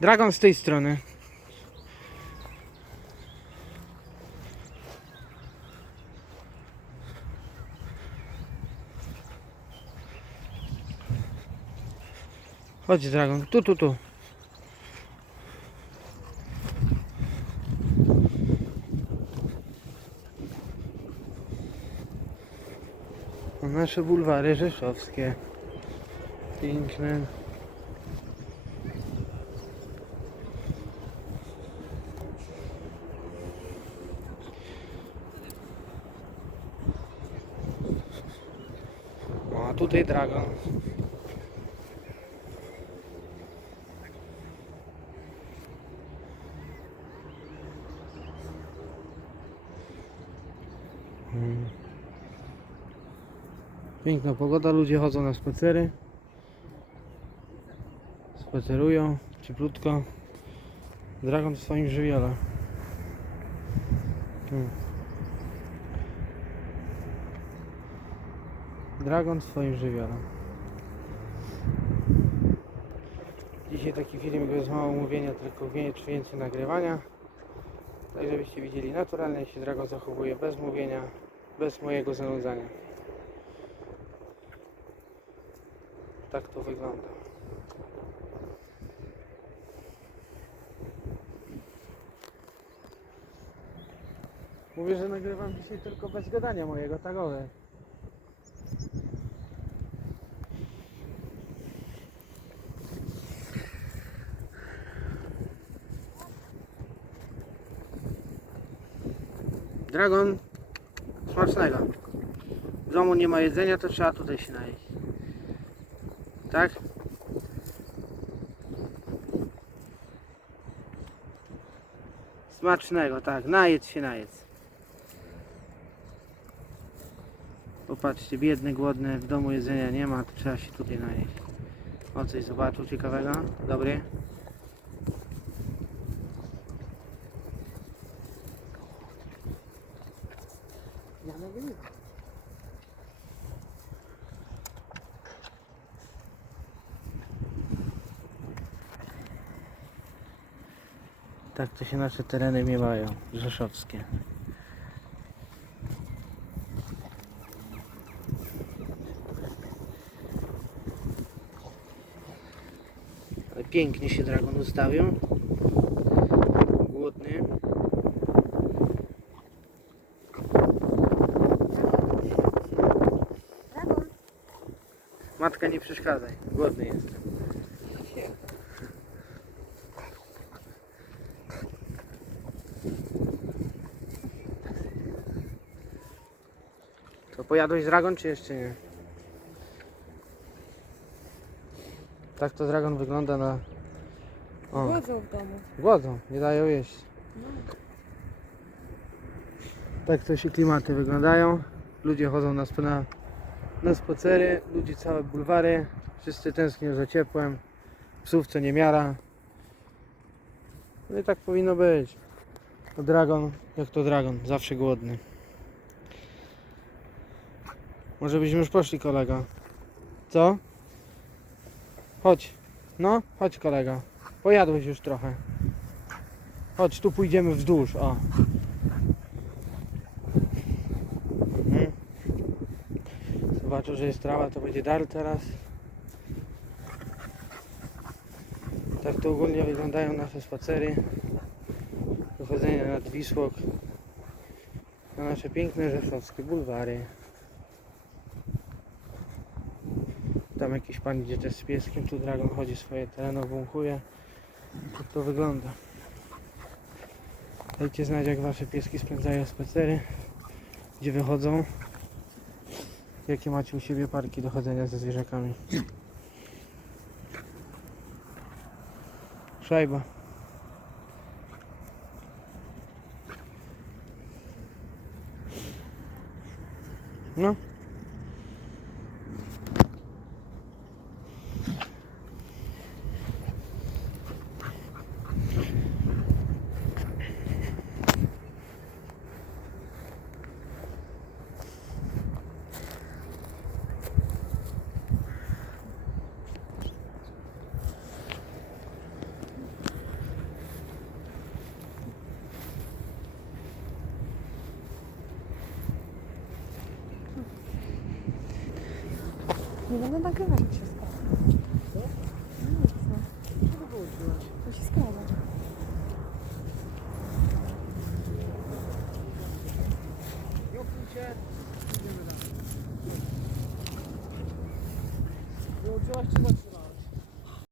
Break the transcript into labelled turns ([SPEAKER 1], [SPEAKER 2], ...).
[SPEAKER 1] Dragon z tej strony. Chodź Dragon, tu, tu, tu. Nasze bulwary rzeszowskie. Piękne. Tutaj dragon. Mm. Piękna pogoda, ludzie chodzą na spacery. Spacerują, cieplutko. Dragon w swoim żywiole. Hmm. Dragon swoim żywiole. Dzisiaj taki film bez mało mówienia, tylko więcej nagrywania. Tak żebyście widzieli naturalnie się Dragon zachowuje bez mówienia, bez mojego zanudzania. Tak to wygląda. Mówię, że nagrywam dzisiaj tylko bez gadania mojego, tagowe. Dragon, smacznego. W domu nie ma jedzenia, to trzeba tutaj się najeść. Tak? Smacznego, tak. Najedz się, najedz. Popatrzcie, biedny, głodny, w domu jedzenia nie ma, to trzeba się tutaj najeść. O, coś zobaczył ciekawego? Dobry? Ja nagrywam. Tak to się nasze tereny miewają, rzeszowskie. Ale pięknie się dragon ustawił. Głodny. Matka nie przeszkadzaj, głodny jest. To pojadłeś dragon czy jeszcze nie? Tak to dragon wygląda na... O,
[SPEAKER 2] Głodzą w domu.
[SPEAKER 1] głodzą, nie dają jeść.
[SPEAKER 2] No.
[SPEAKER 1] Tak to się klimaty wyglądają. Ludzie chodzą na, sp- na, na spacery, ludzie całe bulwary. Wszyscy tęsknią za ciepłem. Psów co nie miara. No i tak powinno być. To dragon, jak to dragon, zawsze głodny. Może byśmy już poszli kolego. Co? Chodź. No, chodź kolego. Pojadłeś już trochę. Chodź, tu pójdziemy wzdłuż, o. Mhm. Zobaczył, że jest trawa, to będzie dar teraz. Tak to ogólnie wyglądają nasze spacery. Wychodzenie nad Wisłok. Na nasze piękne rzeszowskie bulwary. Tam jakiś pan idzie też z pieskiem, tu dragon chodzi swoje tereny, wąchuje. Tak to wygląda. Dajcie znać jak wasze pieski spędzają spacery, gdzie wychodzą. Jakie macie u siebie parki do chodzenia ze zwierzakami? Szajba. No.
[SPEAKER 2] Nie będę nagrywać, jak się sprawdza.
[SPEAKER 1] Co?
[SPEAKER 2] No.
[SPEAKER 1] Co to wyłączyłaś?
[SPEAKER 2] To się sprawdza.
[SPEAKER 1] Joknijcie. Idziemy dalej. Wyłączyłaś czy zaczynasz?